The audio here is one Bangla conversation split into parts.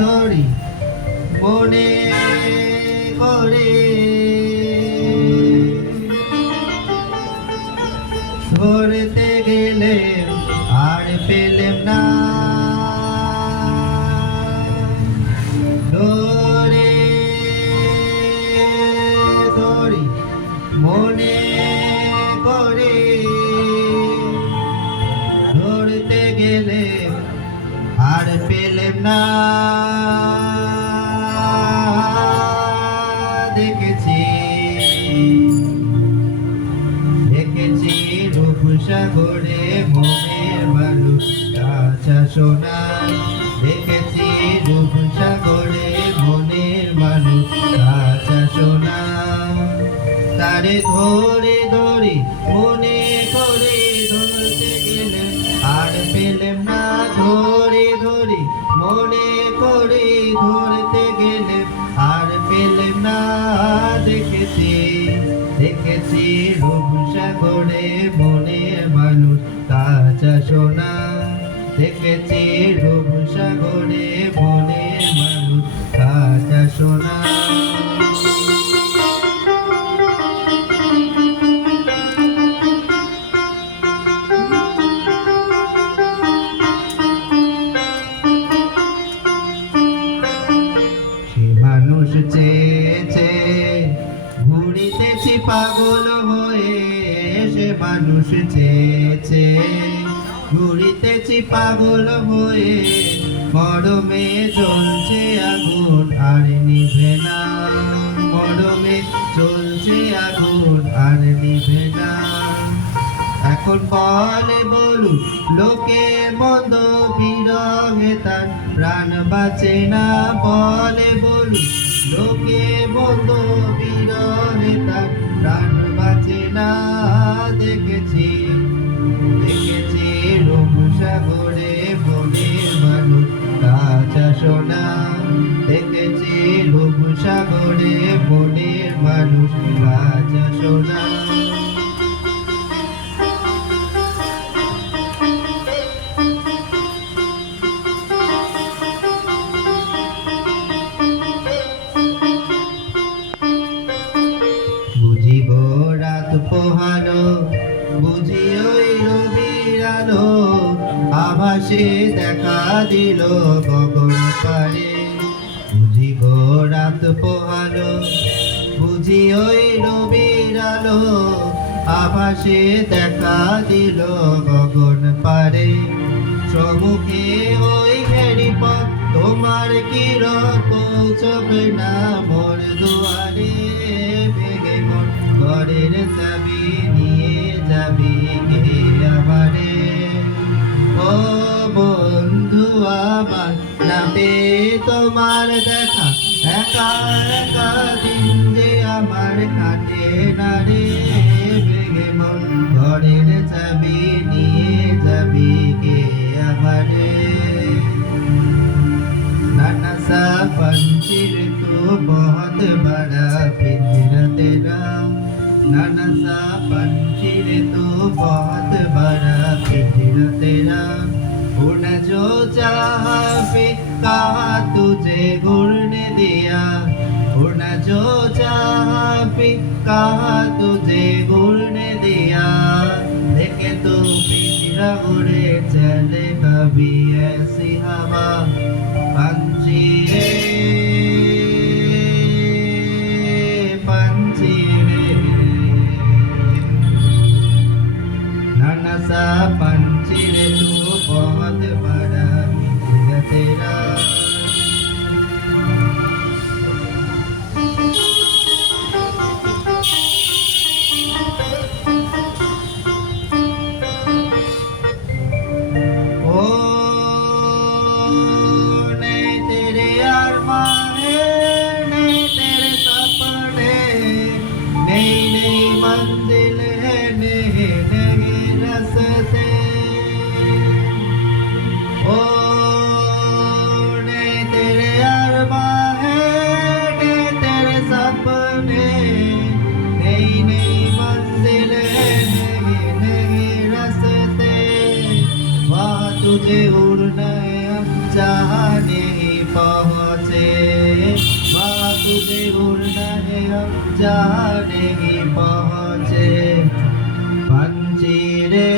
ধরি মনে করে, ধরতে গেলে আর পেলেম না, ধরে ধরি মনে করে, ধরতে গেলে আর পেলেম না। দেখেছি দেখেছি রূপসাগরে মনের মানুষ কাঁচা সোনা, দেখেছি রূপসাগরে মনের মানুষ কাঁচা সোনা। তারে ধরে ধরে মনে করে, ধরতে গেলে আর পেলেম না, ধরে ধরে মনে করে, ধরতে গেলে আর পেলেম না। দেখেছি দেখেছি রূপসাগরে মনের মানুষ কাঁচা সোনা, দেখেছি রূপসাগরে মনের মানুষ কাঁচা সোনা। মানুষ চেয়েছে ঘুরিতেছি পাগল হয়ে, সে মানুষ চেয়েছে ঘুরিতেছি পাগল হয়ে, মরমে জ্বলছে আগুন আর নিভে না, মরমে চলছে আগুন আর নিভে না। এখন বলে বলু লোকে মন্দ বিরহে তার প্রাণ বাঁচে না, বলে বলু লোকে মন্দ বিরহে তার প্রাণ বাঁচে না। দেখেছি দেখেছি রূপসাগরে মনের মানুষ কাঁচা সোনা, দেখেছি রূপসাগরে মনের মানুষ কাঁচা সোনা। বুঝিব রাত পোহালো, বুঝি ওই রবির আলো, আভাসে দেখা দিল গগন পারে। বুঝিব রাত পোহালো, বুঝি ওই রবির আলো, আভাসে দেখা দিল গগন পারে। সম্মুখে ওই ঘেরি পথ তোমার কিরণ পৌঁছবে না মোর দুয়ারে, ভেঙে মোর ঘরের চাবি নিয়ে যাবি কে আমারে। ও বন্ধু আমার না পেয়ে তোমার দেখা, একা একা দিন যে আমার কাটে না রে, ভেঙে মোর ঘরের চাবি নিয়ে যাবি কে আমারে। नाना सा पंछी तो बहुत बड़ा पिंजरा तेरा, नाना सा पंछी तो बहुत बड़ा पिंजरा तेरा। उड़ जो चाहा पे कहा तुझे उड़ने दिया, उड़ जो चाहा पे कहा तुझे उड़ने दिया। देखे तो पिंजरा उड़े चले कभी ऐसी हवा, पंछी रे पंछी रे, नाना सा पंछी रे तू बहुत बड़ा पिंजरा तेरा। मंजिल है नए नए रास्ते, ओ ने तेरे अरमां है ने तेरे सपने, नई नई मंजिल है नए नए रास्ते। वहाँ तुझे उड़ना है हम चाहने पहुँचे वहाँ तुझे उड़ना है हम जहाँ नहीं पहुँचे पंछी रे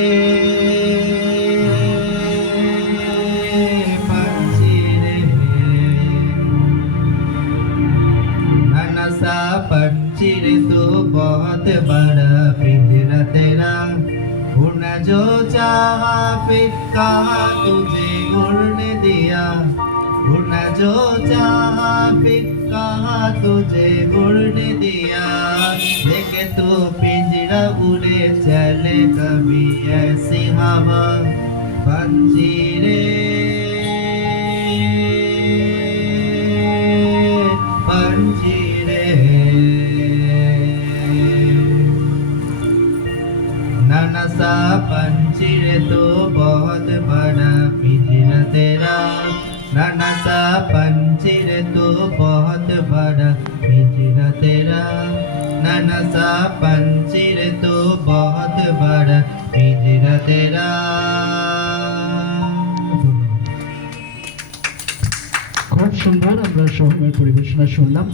नाना सा पंछी रे तो बहुत बड़ा पिंजरा तेरा उड़ना जो चाहा फिर कहा तुझे उड़ने दिया उड़ना जो चाहा फिर कहा तुझे उड़ने दिया लेके तू पिंजरा उड़े चले कभी ऐसी हवा पंछी रे पंछी रे नाना सा पंछी रे तो बहुत बड़ा पिंजरा तेरा नाना सा पंछी रे तो बहुत बड़ा पिंजरा तेरा नाना सा पंछी रे तो बहुत बड़ा पिंजरा तेरा খুব সুন্দর আমরা সোহমের পরিবেশনা শুনলাম।